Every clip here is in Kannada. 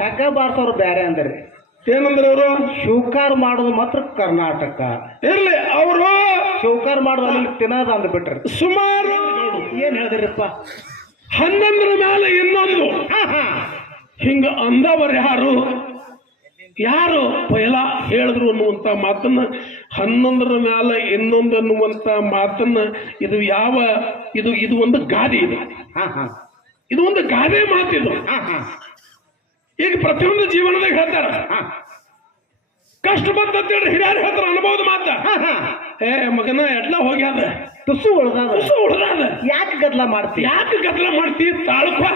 ಟಕ ಬಾರಿಸೋರು ಬೇರೆ ಅಂದ್ರಿ. ಏನಂದ್ರೆ ಅವರು ಶಿವಕಾರ ಮಾಡೋದು ಮಾತ್ರ ಕರ್ನಾಟಕ. ಇರ್ಲಿ ಅವರು ಶಿವಕಾರ ಮಾಡೋದು ಅಲ್ಲಿ ತಿನ್ನೋದು ಅಂದ್ಬಿಟ್ರಿ. ಸುಮಾರು ಏನ್ ಹೇಳಿದ್ರಿಪ್ಪ? ಹನ್ನೊಂದರ ಮೇಲೆ ಇನ್ನೊಂದು. ಹಿಂಗ ಅಂದವರು ಯಾರು? ಯಾರು ಪೈಲ ಹೇಳಿದ್ರು ಅನ್ನುವಂಥ ಮಾತನ್ನ ಹನ್ನೊಂದರ ಮೇಲೆ ಇನ್ನೊಂದು ಅನ್ನುವಂಥ ಮಾತನ್ನ ಇದು ಯಾವ ಇದು ಇದು ಒಂದು ಗಾದೆ ಇದು. ಇದು ಒಂದು ಗಾದೆ ಮಾತಿದು. ಈಗ ಪ್ರತಿಯೊಂದು ಜೀವನದಾಗ ಹೇಳ್ತಾರ. ಕಷ್ಟ ಬಂತಂತೇಳಿ ಹಿರಿಯರು ಹೇಳ್ತಾರ ಅನ್ಬೋದು ಮಾತ. ಏ ಮಗನ ಎಡ್ಲ ಅದ ತುಸು ಹೊಡ್ದಾದ ಯಾಕೆ ಗದ್ಲ ಮಾಡ್ತಿ? ಯಾಕೆ ಗದ್ಲ ಮಾಡ್ತಿ? ತಾಳ್ಕೊ.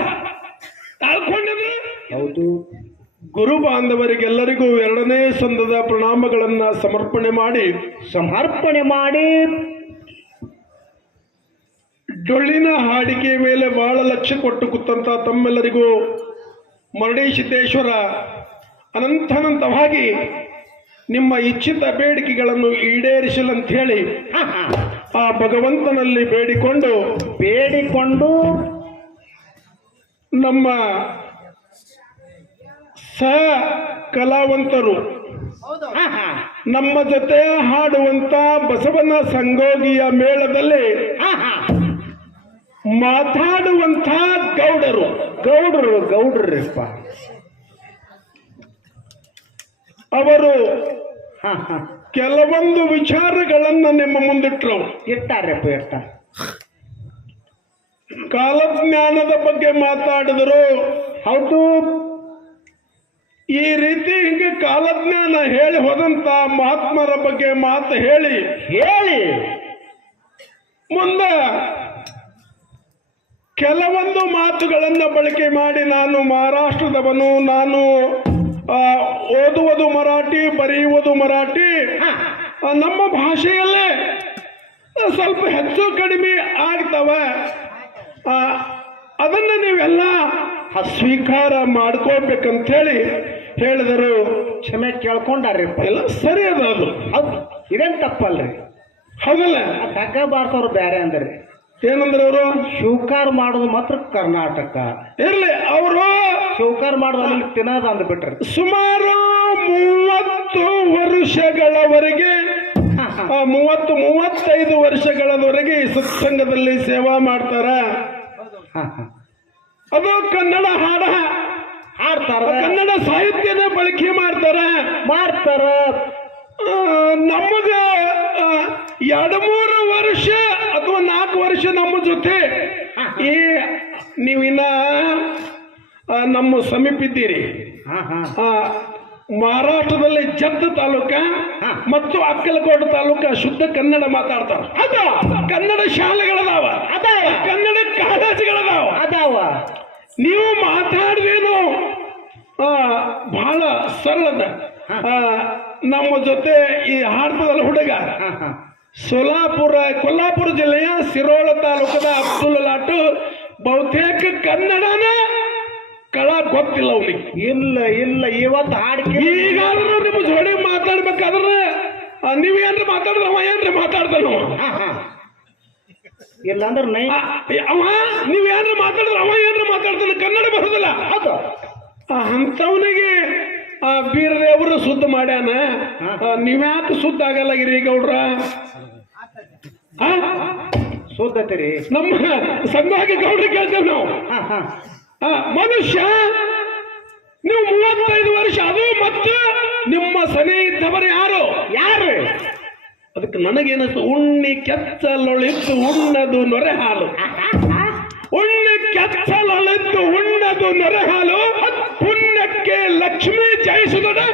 ತಾಳ್ಕೊಂಡಿದ್ರೆ ಹೌದು. ಗುರು ಬಾಂಧವರಿಗೆಲ್ಲರಿಗೂ ಎರಡನೇ ಸಂದದ ಪ್ರಣಾಮಗಳನ್ನ ಸಮರ್ಪಣೆ ಮಾಡಿ ಸಮರ್ಪಣೆ ಮಾಡಿ. ಡೊಳ್ಳಿನ ಹಾಡಿಕೆ ಮೇಲೆ ಬಹಳ ಲಕ್ಷ್ಯ ಕೊಟ್ಟು ಕೂತಂತ ತಮ್ಮೆಲ್ಲರಿಗೂ ಮರಡಿ ಸಿದ್ದೇಶ್ವರ ಅನಂತನಂತವಾಗಿ ನಿಮ್ಮ ಇಚ್ಛಿತ ಬೇಡಿಕೆಗಳನ್ನು ಹಾ ಆ ಭಗವಂತನಲ್ಲಿ ಬೇಡಿಕೊಂಡು ಬೇಡಿಕೊಂಡು ನಮ್ಮ ಸಹ ಕಲಾವಂತರು ನಮ್ಮ ಜೊತೆ ಹಾಡುವಂತ ಬಸವನ ಸಂಗೋಗಿಯ ಮೇಳದಲ್ಲಿ ಮಾತಾಡುವಂತ ಗೌಡರು. ಗೌಡ್ರು ಗೌಡ್ರಪ್ಪ ಅವರು ಕೆಲವೊಂದು ವಿಚಾರಗಳನ್ನ ನಿಮ್ಮ ಮುಂದಿಟ್ರು. ಇಟ್ಟಾರಪ್ಪ ಇಟ್ಟ ಕಾಲಜ್ಞಾನದ ಬಗ್ಗೆ ಮಾತಾಡಿದ್ರು. ಹೌದು. ಈ ರೀತಿ ಹಿಂಗೆ ಕಾಲಜ್ಞಾನ ಹೇಳಿ ಹೋದಂತ ಮಹಾತ್ಮರ ಬಗ್ಗೆ ಮಾತು ಹೇಳಿ. ಹೇಳಿ. ಮುಂದೆ ಕೆಲವೊಂದು ಮಾತುಗಳನ್ನು ಬಳಕೆ ಮಾಡಿ ನಾನು ಮಹಾರಾಷ್ಟ್ರದವನು ನಾನು ಓದುವುದು ಮರಾಠಿ ಬರೆಯುವುದು ಮರಾಠಿ ನಮ್ಮ ಭಾಷೆಯಲ್ಲೇ ಸ್ವಲ್ಪ ಹೆಚ್ಚು ಕಡಿಮೆ ಆಗ್ತವೆ. ಅದನ್ನು ನೀವೆಲ್ಲ ಸ್ವೀಕಾರ ಮಾಡ್ಕೋಬೇಕಂತ ಹೇಳಿ ಹೇಳಿದರು. ಕ್ಷಮೆ ಕೇಳ್ಕೊಂಡ್ರಿ ಎಲ್ಲ ಸರಿ ಅದ. ಅದು ಇದೇನು ತಪ್ಪಲ್ರಿ? ಹೌದಲ್ಲ? ಆ ಟಕ ಬಾರ್ಸೋರು ಬೇರೆ ಅಂದ್ರಿ. ಏನಂದ್ರೆ ಅವರು ಶಿವಕಾರ ಮಾಡೋದು ಮಾತ್ರ ಕರ್ನಾಟಕ. ಇರ್ಲಿ ಅವರು ಶಿವಕಾರ ಮಾಡೋದು ಅಲ್ಲಿ ತಿನ್ನೋದು ಅಂದ್ಬಿಟ್ರೆ. ಸುಮಾರು ಮೂವತ್ತು ವರ್ಷಗಳವರೆಗೆ ಮೂವತ್ತು ಮೂವತ್ತೈದು ವರ್ಷಗಳವರೆಗೆ ಈ ಸತ್ಸಂಗದಲ್ಲಿ ಸೇವಾ ಮಾಡ್ತಾರ. ಅದು ಕನ್ನಡ ಹಾಡ. ಹಾಡ್ತಾರ. ಕನ್ನಡ ಸಾಹಿತ್ಯದ ಬಳಕೆ ಮಾಡ್ತಾರ. ಮಾಡ್ತಾರ. ನಮಗ ಎರಡು ಮೂರು ವರ್ಷ ಅಥವಾ ನಾಲ್ಕು ವರ್ಷ ನಮ್ಮ ಜೊತೆ. ಈ ನೀವು ಇನ್ನ ನಮ್ಮ ಸಮೀಪ ಇದ್ದೀರಿ ಮಹಾರಾಷ್ಟ್ರದಲ್ಲಿ ಜತ್ ತಾಲೂಕ ಮತ್ತು ಅಕ್ಕಲಕೋಟೆ ತಾಲೂಕ ಶುದ್ಧ ಕನ್ನಡ ಮಾತಾಡ್ತಾರ. ಅದ ಕನ್ನಡ ಶಾಲೆಗಳದಾವ. ಅದಾವ ಕನ್ನಡ ಕಾಲೇಜುಗಳದಾವ. ಅದಾವ ನೀವು ಮಾತಾಡ್ದೇನು ಬಹಳ ಸರಳದ ನಮ್ಮ ಜೊತೆ ಈ ಹಾಡ್ತದಲ್ಲ ಹುಡುಗ? ಸೋಲಾಪುರ ಕೊಲ್ಲಾಪುರ ಜಿಲ್ಲೆಯ ಸಿರೋಳ ತಾಲೂಕದ ಅಬ್ದುಲ್ ಲಾಟು. ಬಹುತೇಕ ಕನ್ನಡನ ಕಳ ಗೊತ್ತಿಲ್ಲ ಅವನಿಗೆ. ಇಲ್ಲ ಇಲ್ಲ ಇವತ್ತು ಹಾಡಿಕೆ ಈಗಾದ್ರೂ ನಿಮ್ಮ ಜೋಡಿ ಮಾತಾಡ್ಬೇಕಾದ್ರೆ ನೀವೇನ್ರಿ ಮಾತಾಡಿದ್ರೆ ಅವ ಏನ್ರಿ ಮಾತಾಡ್ತಾನ? ಇಲ್ಲ ಇಲ್ಲಾಂದ್ರೆ ನೈ ಅವ ನೀವೇನ್ರ ಮಾತಾಡಿದ್ರೆ ಅವ ಏನ್ರಿ ಮಾತಾಡ್ತಾನೆ ಕನ್ನಡ ಬರೋದಿಲ್ಲ. ಅದು ಅಂಥವನಿಗೆ ಆ ಬೀರದೇವರು ಶುದ್ಧ ಮಾಡ್ಯಾನ. ನೀವ್ಯಾಕೆ ಶುದ್ಧ ಆಗಲ್ಲ ಗಿರಿ ಗೌಡ್ರ? ಶುದ್ಧತೆ ನಮ್ಮ ಸಂಘಾಗ ಗೌಡ್ರ ಕೇಳ್ತೇವೆ ನಾವು. ಮನುಷ್ಯ ನೀವು ಮೂವತ್ತೈದು ವರ್ಷ ಅದು ಮತ್ತು ನಿಮ್ಮ ಸನಿ ಇದ್ದವರು ಯಾರು? ಯಾರು? ಅದಕ್ಕೆ ನನಗೇನಿಸ್ತು ಉಣ್ಣಿ ಕೆಚ್ಚಲೊಳಿದ್ದು ಉಣ್ಣದು ನೊರೆ ಹಾಲು ಉಣ್ಣಿ ಕೆಚ್ಚಲೊಳಿದ್ದು ಉಣ್ಣದು ನೊರೆ ಹಾಲು ಪುಣ್ಯಕ್ಕೆ ಲಕ್ಷ್ಮಿ ಜಯಿಸಿದರೆ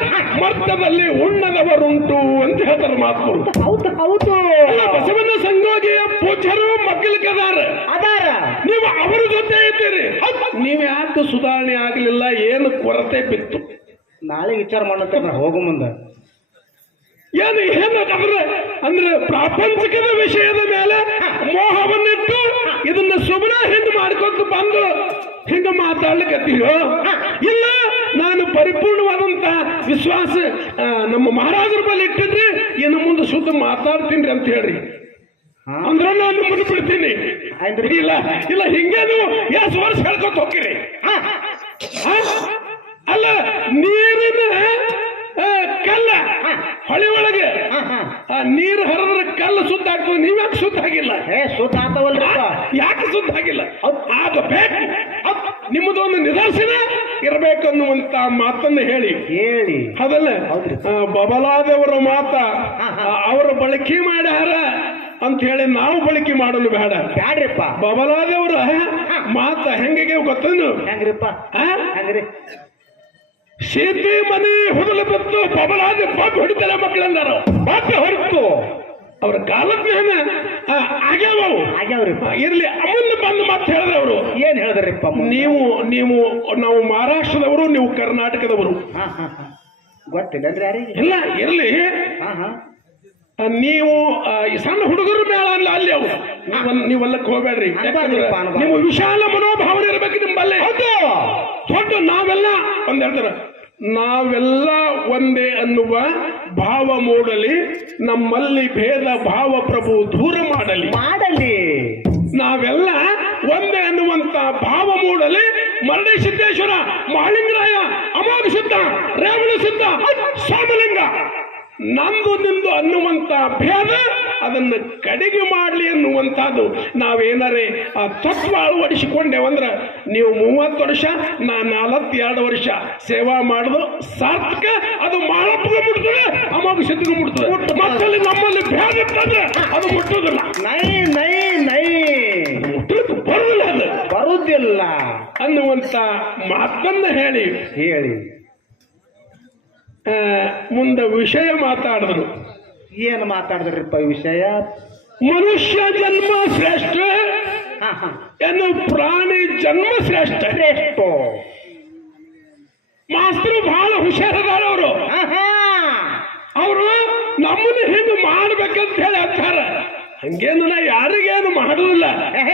ಮರ್ತದಲ್ಲಿ ಉಣ್ಣದವರುಂಟು ಅಂತ ಹೇಳ್ತಾರೆ ಮಾತು ಹೌದು ಹೌದು. ಅಲ್ಲ, ಬಸವನ ಸಂಗೋಗಿಯ ಪೂಜರು ಮಗ್ಗಲಿಕ್ಕದಾರ ಅದಾರ. ನೀವು ಅವರ ಜೊತೆ ಇದ್ದೀರಿ. ನೀವು ಯಾಕೆ ಸುಧಾರಣೆ ಆಗಲಿಲ್ಲ ಏನು ಕೊರತೆ ಬಿತ್ತು? ನಾಳೆ ವಿಚಾರ ಮಾಡ್ತಾರೆ ಹೋಗು ಮುಂದೆ. ಏನು ಏನು ಅಂದ್ರೆ ಅಂದ್ರೆ ಪ್ರಾಪಂಚಿಕದ ವಿಷಯದ ಮೇಲೆ ಮೋಹವನ್ನಿಟ್ಟು ಇದನ್ನ ಸುಮ್ಮನೆ ಹಿಂದ್ ಮಾಡ್ಕೊಂಡು ಬಂದು ಹಿಂಗ ಮಾತಾಡ್ಲಿಕ್ಕೆ ಇಲ್ಲ ನಾನು ಪರಿಪೂರ್ಣವಾದಂಥ ವಿಶ್ವಾಸ ನಮ್ಮ ಮಹಾರಾಜರ ಮೇಲೆ ಇಟ್ಟಿದ್ರೆ ಏನು ಮುಂದೆ ಶುದ್ಧ ಮಾತಾಡ್ತೀನಿ ಅಂತ ಹೇಳ್ರಿ. ಅಂದ್ರೆ ನಾನು ಬಿಡ್ತೀನಿ. ಇಲ್ಲ ಇಲ್ಲ ಹಿಂಗೆ ನೀವು ಎಷ್ಟು ವರ್ಷ ಹೇಳ್ಕೊತ ಹೋಗಿರಿ ಅಲ್ಲ ನೀರಿನ ಕಲ್ಲ ಹೊಳಿ ಒಳಗೆ ನೀರು ಹರಿದ್ರೆ ಕಲ್ಲು ಸುದ್ದ ಆಗ್ತದೆ. ನೀವ್ಯಾಕೆ ಶುದ್ಧ ಆಗಿಲ್ಲ? ಶುದ್ಧ ಆಗ್ತಾವಲ್ಲ ಯಾಕೆ ಸುದ್ದ ಆಗಿಲ್ಲ? ಅದು ಬೇಕು. ನಿಮ್ಮದೊಂದು ನಿದರ್ಶನ ಇರಬೇಕು ಅನ್ನುವಂತ ಮಾತನ್ನು ಹೇಳಿ. ಹೇಳಿ. ಅದಲ್ಲ ಬಬಲಾದವರ ಮಾತ. ಅವರು ಬಳಕೆ ಮಾಡ್ಯಾರ ಅಂತ ಹೇಳಿ ನಾವು ಬಳಕೆ ಮಾಡಲು ಬೇಡ. ಬ್ಯಾಡ್ರಿಪ್ಪ. ಬಬಲಾದವರ ಮಾತ ಹೆಂಗೆ ಗೊತ್ತೇನು? ಹೆಂಗ್ರಿಪ್ಪ? ಹೆಂಗ್ರಿ? ಸೀತೆ ಮನೆ ಹುದಲು ಬಂತು ಬಬಲಾದ ಬಾಬ್ ಹೊಡಿತಾರೆ ಮಕ್ಕಳಂದಾರ. ಬಾಬೆ ಹೊರತು ಅವ್ರ ಕಾಲಜ್ಞಾನ ಆಗ್ಯಾವ. ಆಗ್ಯಾವ್ರಿಪ್ಪ ಇರ್ಲಿ ಅಮೂಲ್ಯ ಬಂದು ಮತ್ತೆ ಹೇಳಿದ್ರೆ ಅವರು. ಏನ್ ಹೇಳಿದ್ರಿಪ್ಪ ಮುಂದೆ? ನೀವು ನೀವು ನಾವು ಮಹಾರಾಷ್ಟ್ರದವರು ನೀವು ಕರ್ನಾಟಕದವರು. ಗೊತ್ತಿಲ್ಲನ್ರಿ ಯಾರಿಗೆ? ಇಲ್ಲ ಇರ್ಲಿ. ನೀವು ಸಣ್ಣ ಹುಡುಗರು ಮೇಳ ಅಲ್ಲ ಅಲ್ಲಿ ಅವು. ನೀವಲ್ಲ ನೀವಲ್ಲಕ್ಕೆ ಹೋಗ್ಬೇಡ್ರಿ. ನಿಮ್ಮ ವಿಶಾಲ ಮನೋಭಾವನೆ ಇರಬೇಕು ನಿಮ್ಮಲ್ಲೇ. ಹೌದು. ದೊಡ್ಡ ನಾವೆಲ್ಲ ಒಂದ್ ಹೇಳ್ತಾರ ನಾವೆಲ್ಲ ಒಂದೇ ಅನ್ನುವ ಭಾವ ಮೂಡಲಿ ನಮ್ಮಲ್ಲಿ ಭೇದ ಭಾವ ಪ್ರಭು ದೂರ ಮಾಡಲಿ. ಮಾಡಲಿ. ನಾವೆಲ್ಲ ಒಂದೇ ಅನ್ನುವಂತ ಭಾವ ಮೂಡಲಿ ಮರಳಿ ಸಿದ್ದೇಶ್ವರ ಮಹಾಲಿಂಗರಾಯ ಅಮಾನ ಸಿದ್ಧ ರೇವಣ ಸಿದ್ಧ ಶಾಮಲಿಂಗ. ನಂದು ನಿಂದು ಅನ್ನುವಂತ ಭೇದ ಅದನ್ನು ಕಡಿಗೆ ಮಾಡಲಿ ಅನ್ನುವಂಥದ್ದು. ನಾವೇನಾರೇ ಆ ತತ್ವ ಅಳವಡಿಸಿಕೊಂಡೇವಂದ್ರೆ ನೀವು ಮೂವತ್ತು ವರ್ಷ ನಾ ನಲವತ್ತೆರಡು ವರ್ಷ ಸೇವಾ ಮಾಡೋದು ಸಾರ್ಥಕ ಅದು ಮಾಳಪ್ಪಗೆ ಮುಟ್ತದೆ ಅಮೋಘ ಸಿದ್ಧಗೂ ಮುಟ್ತದೆ. ಮತ್ತಲ್ಲಿ ನಮ್ಮಲ್ಲಿ ಭೇದ ಇತ್ತಂದ್ರೆ ಅದು ಮುಟ್ಟೋದಿಲ್ಲ ನೈ ನೈ ನೈ. ಮುಟ್ಟಲಿಕ್ಕೆ ಬರೋದಿಲ್ಲ ಅದು. ಬರುವುದಿಲ್ಲ. ಅನ್ನುವಂಥ ಮಾತನ್ನ ಹೇಳಿ. ಹೇಳಿ. ಮುಂದೆ ವಿಷಯ ಮಾತಾಡಿದ್ರು. ಏನ್ ಮಾತಾಡಿದ್ರಪ್ಪ ಈ ವಿಷಯ? ಮನುಷ್ಯ ಜನ್ಮ ಶ್ರೇಷ್ಠ ಹಾ ಹಾ. ಏನು ಪ್ರಾಣಿ ಜನ್ಮ ಶ್ರೇಷ್ಠ. ಶ್ರೇಷ್ಠ. ಮಾಸ್ತರು ಬಹಳ ಹುಷಾರದಾರ ಅವರು. ಹಾ ಅವರು ನಮ್ಮನ್ನ ಹಿಂಗೆ ಮಾಡ್ಬೇಕಂತ ಹೇಳಿ ಅಂತಾರ. ಹಂಗೇನು ನಾ ಯಾರಿಗೇನು ಮಾಡುದಿಲ್ಲ.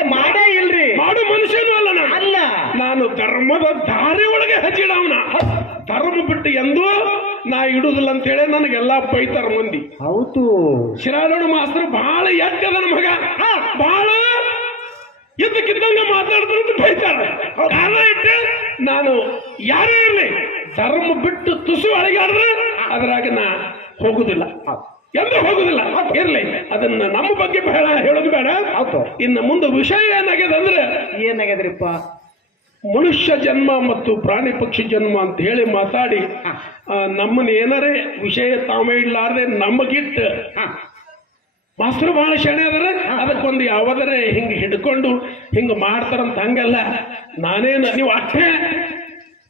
ಮಾಡೇ ಇಲ್ರಿ. ಮಾಡು ಮನುಷ್ಯನೂ ಅಲ್ಲ ನಾನು. ಅಲ್ಲ. ನಾನು ಧರ್ಮದ ದಾರಿ ಒಳಗೆ ಹಚ್ಚಿಡವನ ಧರ್ಮ ಬಿಟ್ಟು ಎಂದೂ ನಾ ಇಡುದಿಲ್ಲ ಅಂತ ಹೇಳಿ ನನಗೆಲ್ಲ ಬೈತಾರ ಮಂದಿ. ಹೌದು. ಶಿರಾಡೋಣ ಮಾಸ್ತರ್ ಬಹಳ ಎತ್ತದ ಮಗ. ಬಹಳ ಎದ್ದಕ್ಕಿದ್ದಂಗ ಮಾತಾಡ್ತಾರೆ ಅಂತ ಬೈತಾರೆ. ಕಾರಣ ಇಟ್ಟೆ ನಾನು ಯಾರೇ ಇರಲಿ ಧರ್ಮ ಬಿಟ್ಟು ತುಸು ಅಳಗಾಡ್ರೆ ಅದ್ರಾಗ ನಾ ಹೋಗುದಿಲ್ಲ. ಎಂದು ಹೋಗುದಿಲ್ಲ. ಇರ್ಲಿ ಅದನ್ನ ನಮ್ಮ ಬಗ್ಗೆ ಬೇಡ ಹೇಳೋದು ಬೇಡ. ಇನ್ನು ಮುಂದೆ ವಿಷಯ ಏನಾಗ್ಯದ ಅಂದ್ರೆ ಏನಾಗ್ಯದ್ರಿಪ್ಪ? ಮನುಷ್ಯ ಜನ್ಮ ಮತ್ತು ಪ್ರಾಣಿ ಪಕ್ಷಿ ಜನ್ಮ ಅಂತ ಹೇಳಿ ಮಾತಾಡಿ ನಮ್ಮನ್ನ ಏನಾರೇ ವಿಷಯ ತಾವೇ ಇಡ್ಲಾರ್ದೆ ನಮಗಿಟ್ಟ ಮಾಸ್ತರು ಬಹಳ ಶಣೆ ಅದರ. ಅದಕ್ಕೊಂದು ಯಾವದರೆ ಹಿಂಗೆ ಹಿಡ್ಕೊಂಡು ಹಿಂಗೆ ಮಾಡ್ತಾರಂತ ಹಂಗಲ್ಲ ನಾನೇನು ನೀವು ಅಷ್ಟೇ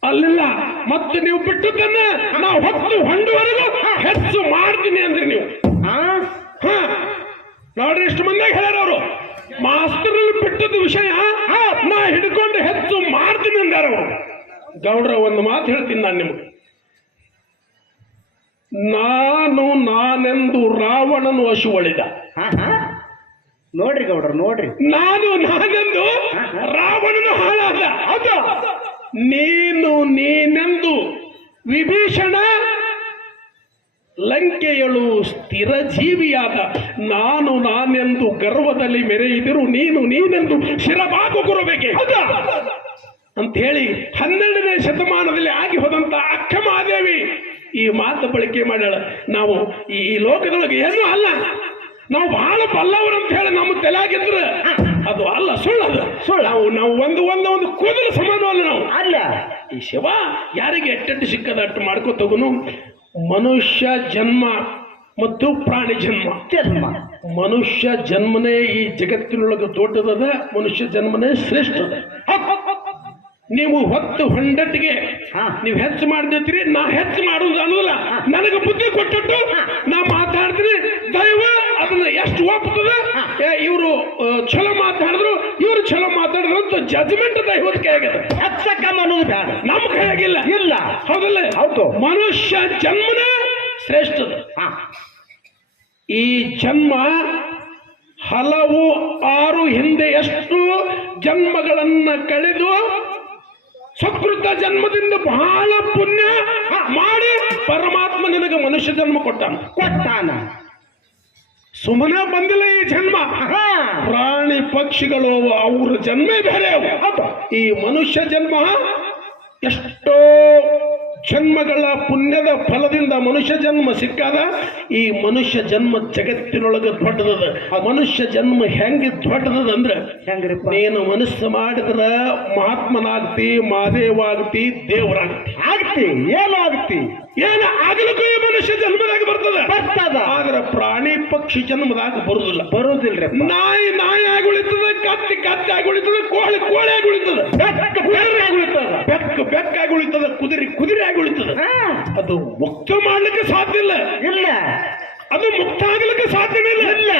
ಅಲ್ಲಿಲ್ಲ ಮತ್ತೆ ನೀವು ಬಿಟ್ಟದನ್ನ ನಾವು ಹೊತ್ತು ಹೊಂಡುವರೆಗೂ ಹೆಚ್ಚು ಮಾಡ್ತೀನಿ ಅಂದ್ರಿ ನೀವು. ಹಾ. ನೋಡ್ರಿ ಇಷ್ಟು ಮಂದಿಯಾಗ ಹೇಳ್ಯಾರ ಮಾಸ್ತರಲ್ಲಿ ಬಿಟ್ಟದ ವಿಷಯ? ನಾ ಹಿಡ್ಕೊಂಡು ಹೆಚ್ಚು ಮಾಡ್ತೀನಿ ಅಂದಾರ ಗೌಡ್ರ ಒಂದು ಮಾತು ಹೇಳ್ತೀನಿ ನಾನು ನಿಮಗೆ. ನಾನು ನಾನೆಂದು ರಾವಣನು ಹಾ ಹಾ. ನೋಡ್ರಿ ಗೌಡ್ರ ನೋಡ್ರಿ. ನಾನು ನಾನೆಂದು ರಾವಣನು ಹಾಳಾದ. ಅದು ನೀನು ನೀನೆಂದು ವಿಭೀಷಣ ಲಂಕೆಯಳು ಸ್ಥಿರ ಜೀವಿಯಾದ. ನಾನು ನಾನೆಂದು ಗರ್ವದಲ್ಲಿ ಮೆರೆಯಿದಿರು ನೀನು ನೀನೆಂದು ಶಿರಬಾಗು ಗುರುಬೇಕೆ ಅಂತ ಹೇಳಿ ಹನ್ನೆರಡನೇ ಶತಮಾನದಲ್ಲಿ ಆಗಿ ಹೋದಂತ ಅಕ್ಕ ಮಹಾದೇವಿ ಈ ಮಾತು ಬಳಕೆ ಮಾಡ್ಯಾಳ. ನಾವು ಈ ಲೋಕದೊಳಗೆ ಏನೂ ಅಲ್ಲ. ನಾವು ಬಹಳ ಬಲ್ಲವರು ಅಂತ ಹೇಳಿ ನಮ್ಮ ತಲೆಯಾಗಿದ್ರೆ ಅದು ಅಲ್ಲ ಸುಳ್ಳು ಅದು. ಸುಳ್ಳು. ನಾವು ನಾವು ಒಂದು ಒಂದು ಒಂದು ಕೂದಲು ಸಮಾನವಲ್ಲ ನಾವು. ಅಲ್ಲ. ಈ ಶಿವ ಯಾರಿಗೆ ಎಟ್ಟೆಟ್ಟು ಸಿಕ್ಕದ ಅಟ್ಟು ಮಾಡ್ಕೋ ತಗುನು? ಮನುಷ್ಯ ಜನ್ಮ ಮತ್ತು ಪ್ರಾಣಿ ಜನ್ಮ. ಜನ್ಮ. ಮನುಷ್ಯ ಜನ್ಮನೇ ಈ ಜಗತ್ತಿನೊಳಗೆ ದೊಡ್ಡದದ ಮನುಷ್ಯ ಜನ್ಮನೇ ಶ್ರೇಷ್ಠದ. ನೀವು ಹೊತ್ತು ಹೊಂಡಟ್ಟಿಗೆ. ನೀವು ಹೆಚ್ಚು ಮಾಡಿದ್ರಿ ನಾ ಹೆಚ್ಚು ಮಾಡುದು ಅನ್ನೋದಿಲ್ಲ ನನಗೆ ಬುದ್ಧಿ ಕೊಟ್ಟಿಟ್ಟು ನಾ ಮಾತಾಡ್ತೀನಿ. ದೈವ ಅದನ್ನ ಎಷ್ಟು ಒಪ್ತದ? ಇವರು ಚಲೋ ಮಾತಾಡಿದ್ರು ಇವ್ರು ಚಲೋ ಮಾತಾಡಿದ್ರು ಅಂತ ಜಜ್ಮೆಂಟ್ ದೈವದ ಕೈಯಾಗಿದೆ ಹಚ್ಚಕ್ಕ ಅನ್ನೋದು ಬೇಡ. ನಮ್ಮ ಕೈಯಾಗಿಲ್ಲ ಇಲ್ಲ. ಹೌದಲ್ಲ? ಹೌದು. ಮನುಷ್ಯ ಜನ್ಮನೇ ಶ್ರೇಷ್ಠದ. ಈ ಜನ್ಮ ಹಲವು ಆರು ಹಿಂದೆ ಎಷ್ಟು ಜನ್ಮಗಳನ್ನ ಕಳೆದು ಸುಕೃತ ಜನ್ಮದಿಂದ ಬಹಳ ಪುಣ್ಯ ಮಾಡಿ ಪರಮಾತ್ಮ ನಿನಗೆ ಮನುಷ್ಯ ಜನ್ಮ ಕೊಟ್ಟಾನ. ಕೊಟ್ಟಾನ. ಸುಮ್ಮನೆ ಬಂದಿಲ್ಲ ಈ ಜನ್ಮ. ಪ್ರಾಣಿ ಪಕ್ಷಿಗಳು ಅವ್ರ ಜನ್ಮೇ ಬೇರೆ ಈ ಮನುಷ್ಯ ಜನ್ಮ ಎಷ್ಟೋ ಜನ್ಮಗಳ ಪುಣ್ಯದ ಫಲದಿಂದ ಮನುಷ್ಯ ಜನ್ಮ ಸಿಕ್ಕಾದ ಈ ಮನುಷ್ಯ ಜನ್ಮ ಜಗತ್ತಿನೊಳಗೆ ದೊಡ್ಡದದ. ಆ ಮನುಷ್ಯ ಜನ್ಮ ಹೆಂಗೆ ದೊಡ್ಡದದ ಅಂದ್ರೆ ನೀನು ಮನಸ್ಸು ಮಾಡಿದ್ರ ಮಹಾತ್ಮನಾಗ್ತಿ ಮಾದೇವಾಗ್ತಿ ದೇವರಾಗ್ತಿ. ಆಗ್ತಿ ಏನಾಗ್ತಿ? ಏನ ಆಗಲಿಕ್ಕೂ ಈ ಮನುಷ್ಯ ಜನ್ಮದಾಗ ಬರ್ತದ. ಬರ್ತದ. ಆದ್ರೆ ಪ್ರಾಣಿ ಪಕ್ಷಿ ಜನ್ಮದಾಗ ಬರುದಿಲ್ಲ. ಬರುದಿಲ್ಲ ನಾಯಿ ನಾಯಿ ಆಗಿ ಉಳಿತದ ಕತ್ತಿ ಕತ್ತಿ ಆಗಿ ಉಳಿತದ ಕೋಳಿ ಕೋಳಿ ಆಗಿ ಉಳಿತದ ಬೆಕ್ಕ ಆಗುಳಿತದ. ಉಳಿತದ ಕುದುರೆ ಕುದುರೆ ಉಳಿತದ ಅದು ಮುಕ್ತ ಮಾಡ್ಲಿಕ್ಕೆ ಸಾಧ್ಯ ಇಲ್ಲ. ಇಲ್ಲ. ಅದು ಮುಕ್ತ ಆಗ್ಲಿಕ್ಕೆ ಸಾಧ್ಯವಿಲ್ಲ ಇಲ್ಲ.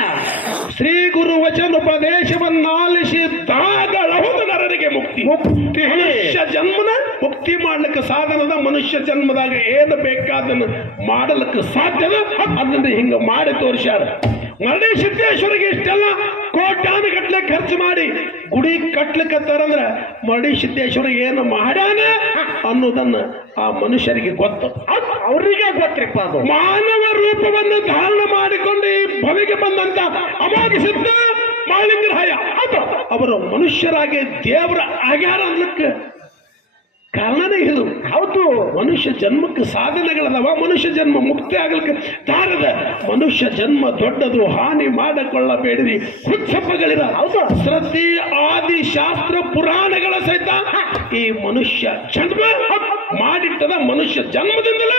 ಶ್ರೀ ಗುರು ವಚನೋಪದೇಶವನ್ನಾಲಿಸಿ ದಾಗಳಹುದ ನರರಿಗೆ ಮುಕ್ತಿ. ಮುಕ್ತಿ. ಮನುಷ್ಯ ಜನ್ಮನ ಮುಕ್ತಿ ಮಾಡ್ಲಿಕ್ಕೆ ಸಾಧನದ ಮನುಷ್ಯ ಜನ್ಮದಾಗ ಏನು ಬೇಕಾದನ್ನು ಮಾಡಲಿಕ್ಕೆ ಸಾಧ್ಯದ ಅದನ್ನ ಹಿಂಗ ಮಾಡಿ ತೋರಿಸ್ಯಾರ. ಮರಳಿ ಸಿದ್ದೇಶ್ವರಿಗೆ ಇಷ್ಟೆಲ್ಲ ಕೋಟ್ಯಾನ ಗಟ್ಲೆ ಖರ್ಚು ಮಾಡಿ ಗುಡಿ ಕಟ್ಲಿಕ್ಕತ್ತಾರಂದ್ರ ಮರಡಿ ಸಿದ್ದೇಶ್ವರ ಏನು ಮಾಡ್ಯಾನ? ಅನ್ನೋದನ್ನ ಆ ಮನುಷ್ಯರಿಗೆ ಗೊತ್ತು. ಅವರಿಗೆ ಗೊತ್ತಿರಪ್ಪ ಅದು. ಮಾನವ ರೂಪವನ್ನು ಧಾರಣ ಮಾಡಿಕೊಂಡು ಈ ಭವಿಗೆ ಬಂದಂತ ಅಮೋಘ ಸಿದ್ಧ ಮಾಳಿಂಗರಾಯ ಅದು ಅವರು ಮನುಷ್ಯರಾಗಿ ದೇವರ ಆಗ್ಯಾರ ಅನ್ನಕ್ಕೆ ಕಾರಣನೇ ಇದು. ಹೌದು. ಮನುಷ್ಯ ಜನ್ಮಕ್ಕೆ ಸಾಧನೆಗಳದವ ಮನುಷ್ಯ ಜನ್ಮ ಮುಕ್ತಿ ಆಗಲಿಕ್ಕೆ ದಾರದ ಮನುಷ್ಯ ಜನ್ಮ ದೊಡ್ಡದು ಹಾನಿ ಮಾಡಿಕೊಳ್ಳಬೇಡಿರಿ ಹುಚ್ಚಪ್ಪಗಳಿರ. ಹೌದು. ಶ್ರದ್ಧಿ ಆದಿ ಶಾಸ್ತ್ರ ಪುರಾಣಗಳ ಸಹಿತ ಈ ಮನುಷ್ಯ ಜನ್ಮ ಮಾಡಿಟ್ಟದ ಮನುಷ್ಯ ಜನ್ಮದಿಂದಲೇ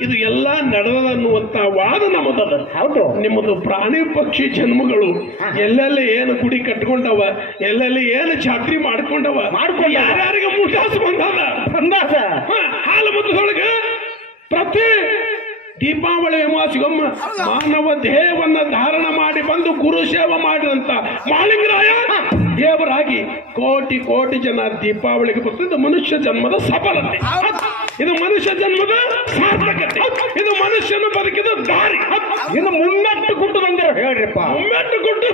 ಇದು ಎಲ್ಲ ನಡೆದ ಅನ್ನುವಂತ ವಾದ ನಮ್ಮದದ. ಹೌದು. ನಿಮ್ಮದು ಪ್ರಾಣಿ ಪಕ್ಷಿ ಜನ್ಮಗಳು ಎಲ್ಲೆಲ್ಲಿ ಏನು ಗುಡಿ ಕಟ್ಕೊಂಡವ ಎಲ್ಲೆಲ್ಲಿ ಏನು ಛಾತ್ರಿ ಮಾಡ್ಕೊಂಡವ ಮಾಡ್ಕೊಂಡವ. ಯಾರ್ಯಾರಿಗೆ ಮುಖಾಸು ಬಂದದ? ಸಂದಾಸ ಹ, ಹಾಲು ಮುದ್ದೊಳಗೆ ಪ್ರತಿ ದೀಪಾವಳಿ ಅಮಾಸಿಗೊಮ್ಮ ಮಾನವ ದೇಹವನ್ನ ಧಾರಣ ಮಾಡಿ ಬಂದು ಗುರು ಸೇವೆ ಮಾಡಿದಂತ ಮಾಳಿಂಗರಾಯ ದೇವರಾಗಿ ಕೋಟಿ ಕೋಟಿ ಜನ ದೀಪಾವಳಿಗೆ ಬರ್ತಿದ್ದು ಮನುಷ್ಯ ಜನ್ಮದ ಸಫಲತೆ. ಇದು ಮನುಷ್ಯ ಜನ್ಮದ ಸಾರ್ಥಕತೆ. ಇದು ಮನುಷ್ಯನ ಬದುಕಿದ ದಾರಿ. ಇದು ಮುನ್ನೆಟ್ಟು ಗುಟ್ಟು ಬಂದಿರ ಹೇಳ್ರಿಪ್ಪ. ಮುಮ್ಮೆಟ್ಟು ಗುಟ್ಟು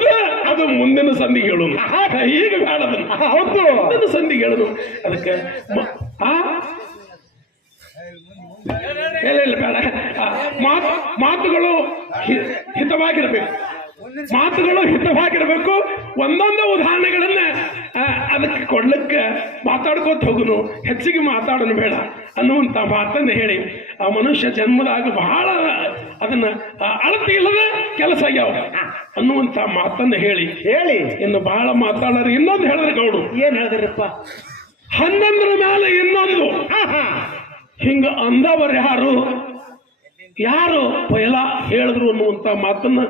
ಅದು ಮುಂದಿನ ಸಂಧಿ ಹೇಳು ಈಗ ಬೇಡ ಅದನ್ನು ಹೌದು. ಮುಂದಿನ ಸಂಧಿ ಹೇಳುದು. ಅದಕ್ಕೆ ಆ? ಇಲ್ಲ ಇಲ್ಲ ಬೇಡ. ಮಾತು ಮಾತುಗಳು ಹಿತವಾಗಿರಬೇಕು. ಮಾತುಗಳು ಹಿತವಾಗಿರಬೇಕು. ಒಂದೊಂದು ಉದಾಹರಣೆಗಳನ್ನ ಅದಕ್ಕೆ ಕೊಡ್ಲಿಕ್ಕೆ ಮಾತಾಡ್ಕೋತ ಹೋಗುನು ಹೆಚ್ಚಿಗೆ ಮಾತಾಡೋನು ಬೇಡ ಅನ್ನುವಂಥ ಮಾತನ್ನು ಹೇಳಿ. ಆ ಮನುಷ್ಯ ಜನ್ಮದಾಗ ಬಹಳ ಅದನ್ನ ಅಳತಿ ಇಲ್ಲದ ಕೆಲಸ ಆಗ್ಯಾವ ಅನ್ನುವಂಥ ಮಾತನ್ನು ಹೇಳಿ. ಹೇಳಿ. ಇನ್ನು ಬಹಳ ಮಾತಾಡೋರು ಇನ್ನೊಂದು ಹೇಳಿದ್ರೆ ಗೌಡು ಏನ್ ಹೇಳಿದ್ರಪ್ಪ? ಹನ್ನೊಂದರ ಮೇಲೆ ಇನ್ನೊಂದು. ಹಿಂಗ ಅಂದವರು ಯಾರು? ಯಾರು ಪೈಲ ಹೇಳಿದ್ರು ಅನ್ನುವಂಥ ಮಾತನ್ನ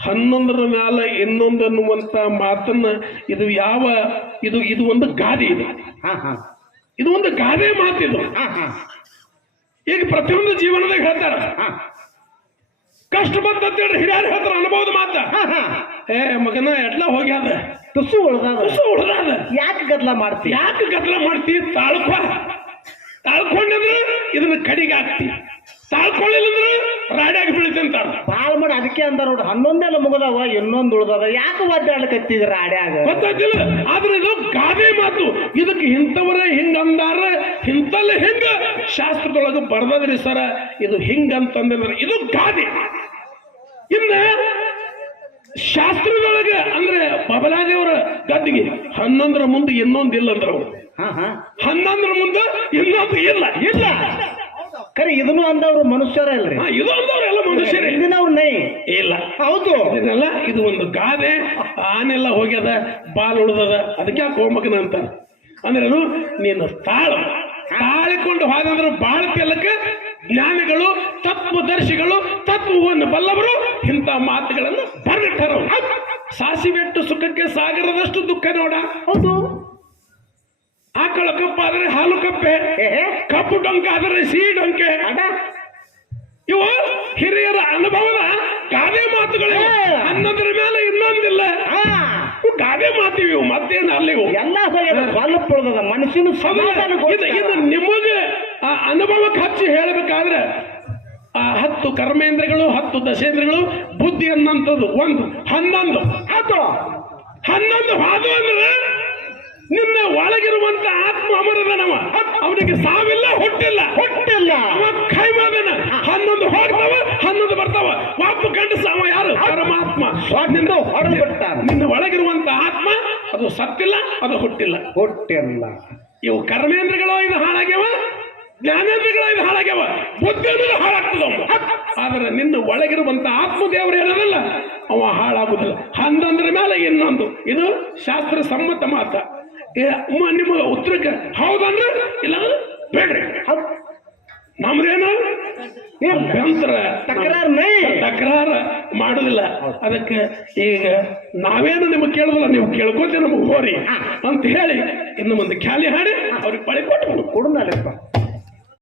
ಹನ್ನೊಂದರ ಮ್ಯಾಲ ಇನ್ನೊಂದು ಅನ್ನುವಂಥ ಮಾತನ್ನ ಇದು ಯಾವ ಇದು ಇದು ಒಂದು ಗಾದೆ ಇದು. ಹಾ ಹಾ. ಇದು ಒಂದು ಗಾದೆ ಮಾತಿದು ಹಾ ಹಾ. ಈಗ ಪ್ರತಿಯೊಂದು ಜೀವನದಾಗ ಹೇಳ್ತಾರ. ಕಷ್ಟ ಬಂತಂತೇಳಿ ಹಿರಿಯರು ಹೇಳ್ತಾರ ಅನ್ಬಹುದು ಮಾತ. ಏ ಮಗನ ಎಡ್ಲ ಹೋಗ್ಯಾದ ತುಸು ಉಳ್ದಾದ. ತುಸು ಉಳ್ದಾದ. ಯಾಕೆ ಗದ್ಲ ಮಾಡ್ತಿ? ಯಾಕೆ ಗದ್ಲ ಮಾಡ್ತಿ? ತಾಳ್ಕೊ. ತಾಳ್ಕೊಂಡಂದ್ರೆ ಇದನ್ನ ಕಡಿಗೆ ಹಾಕ್ತಿ. ತಾಳ್ಕೊಳ್ಳಿಲ್ಲಂದ್ರೆ ರಾಡ್ಯಾಗಿ ಬೀಳ್ತಂತಾರ ಬಾಳ್ ಮಾಡಿ ಅದಕ್ಕೆ ಅಂತ ನೋಡ್ರಿ ಹನ್ನೊಂದೆಲ್ಲ ಮುಗದವ ಇನ್ನೊಂದು ಉಳ್ದದ ಯಾಕೆ ಒದ್ದಾಡ್ಕತ್ತಿದ್ರ ರಾಡ್ಯಾಗ ಗೊತ್ತಾಗ್ತಿಲ್ಲ. ಆದ್ರೆ ಇದು ಗಾದೆ ಮಾತು. ಇದಕ್ಕೆ ಇಂಥವರ ಹಿಂಗ ಅಂದಾರ ಇಂಥಲ್ಲ ಹಿಂಗ ಶಾಸ್ತ್ರದೊಳಗೆ ಬರ್ದದ್ರಿ ಸರ. ಇದು ಹಿಂಗಂತಂದ್ರೆ ಇದು ಗಾದೆ. ಇನ್ನ ಶಾಸ್ತ್ರದೊಳಗೆ ಅಂದ್ರೆ ಬಬಲಾದೇವರ ಗದ್ದಿಗೆ ಹನ್ನೊಂದರ ಮುಂದೆ ಇನ್ನೊಂದು ಇಲ್ಲ ಅಂದ್ರ ಅವ್ರು. ಹನ್ನೊಂದರ ಮುಂದೆ ಇನ್ನೊಂದು ಇಲ್ಲ ಇಲ್ಲ. ಕರೆ ಇದನ್ನು ಅಂದವ್ರು ಮನುಷ್ಯರ ಅಲ್ರಿ. ಇದು ಅಂದವ್ರೆಲ್ಲ ಮನುಷ್ಯರೇ. ಅವ್ರು ನೈ. ಇಲ್ಲ. ಹೌದು. ಇದನ್ನೆಲ್ಲ ಇದು ಒಂದು ಗಾದೆ. ಆನೆಲ್ಲ ಹೋಗ್ಯದ ಬಾಲ್ ಉಳ್ದದ. ಅದಕ್ಕೆ ಯಾಕೆ ಹೋಗ್ಮಕನ ಅಂತ? ಅಂದ್ರೇನು ನೀನು ತಾಳು ತಾಳಿಕೊಂಡು ಹೋದಂದ್ರೆ ಬಾಳ ತೆಲಕ್ಕೆ ಜ್ಞಾನಿಗಳು ತತ್ವದರ್ಶಿಗಳು ತತ್ವವನ್ನು ಬಲ್ಲವರು ಇಂಥ ಮಾತುಗಳನ್ನು ಬರೆದಿಟ್ಟಾರ ಸಾಸಿವೆಟ್ಟು ಸುಖಕ್ಕೆ ಸಾಗರದಷ್ಟು ದುಃಖ ನೋಡ. ಹೌದು. ಆಕಳ ಕಪ್ಪಾದ್ರೆ ಹಾಲು ಕಪ್ಪೆ ಕಪ್ಪು ಡೊಂಕ ಆದರೆ ಸಿಹಿ ಡೊಂಕೆ. ಅಡ ಇವು ಹಿರಿಯರ ಅನುಭವದ ಗಾದೆ ಮಾತುಗಳೇ. ಅನ್ನೋದ್ರ ಮೇಲೆ ಇನ್ನೊಂದಿಲ್ಲ. ಗಾದೆ ಮಾತಿವಿ ಮತ್ತೇನು ಅಲ್ಲಿ ಎಲ್ಲ ಸ್ವಲ್ಪ ಮನುಷ್ಯನ ಸಮಾಧಾನ ಇದು ನಿಮಗೆ ಆ ಅನುಭವಕ್ಕೆ ಹಚ್ಚಿ ಹೇಳಬೇಕಾದ್ರೆ ಆ ಹತ್ತು ಕರ್ಮೇಂದ್ರಗಳು ಹತ್ತು ದಶೇಂದ್ರಗಳು ಬುದ್ಧಿ ಅನ್ನಂಥದ್ದು ಒಂದು ಹನ್ನೊಂದು. ಆತು ಹನ್ನೊಂದು ಹಾದು ಅಂದ್ರೆ ನಿನ್ನ ಒಳಗಿರುವಂತ ಆತ್ಮ ಅಮರದನವ. ಅವನಿಗೆ ಸಾವಿಲ್ಲ ಹುಟ್ಟಿಲ್ಲ. ಹುಟ್ಟಿಲ್ಲ. ಅವ ಖೈಮಾದನ ಹನ್ನೊಂದು ಹೋಗ್ತಾವ ಹನ್ನೊಂದು ಬರ್ತಾವ. ಒಬ್ಬ ಗಂಡಸ ಅವ ಯಾರು? ಪರಮಾತ್ಮ. ನಿನ್ನ ಹೊರಬಿಟ್ಟ ನಿನ್ನ ಒಳಗಿರುವಂತ ಆತ್ಮ ಅದು ಸತ್ತಿಲ್ಲ ಅದು ಹುಟ್ಟಿಲ್ಲ. ಹುಟ್ಟಿಲ್ಲ. ಇವು ಕರ್ಮೇಂದ್ರಗಳು ಇದು ಹಾಳಾಗ್ಯವ? ಜ್ಞಾನೇಂದ್ರಗಳ ಇದು ಹಾಳಾಗ್ಯವ? ಬುದ್ಧಿ ಹಾಳಾಗ್ತದ. ಆದ್ರೆ ನಿನ್ನ ಒಳಗಿರುವಂತ ಆತ್ಮದೇವರು ಹೇಳೋದಲ್ಲ ಅವ ಹಾಳಾಗುದಿಲ್ಲ. ಹಂದಂದ್ರ ಮೇಲೆ ಇನ್ನೊಂದು. ಇದು ಶಾಸ್ತ್ರ ಸಮ್ಮತ ಮಾತ. ನಿಮ್ಮ ಉತ್ತರಕ್ಕೆ ಹೌದಂದ್ರೆ ಇಲ್ಲ ಬೇಡ್ರಿ. ಹೌದ್. ನಮ್ದೇನು ತಕರಾರ್. ತಕರಾರ ಮಾಡುದಿಲ್ಲ. ಅದಕ್ಕೆ ಈಗ ನಾವೇನು ನಿಮಗೆ ಕೇಳುದಿಲ್ಲ ನೀವು ಕೇಳ್ಕೊತೀವಿ ನಮಗೆ ಹೋರಿ ಅಂತ ಹೇಳಿ ಇನ್ನು ಮುಂದೆ ಖ್ಯಾಲಿ ಹಾಡಿ ಅವ್ರಿಗೆ ಪಳಿ ಕೊಟ್ಟು ಕೊಡು ನಾಳೆ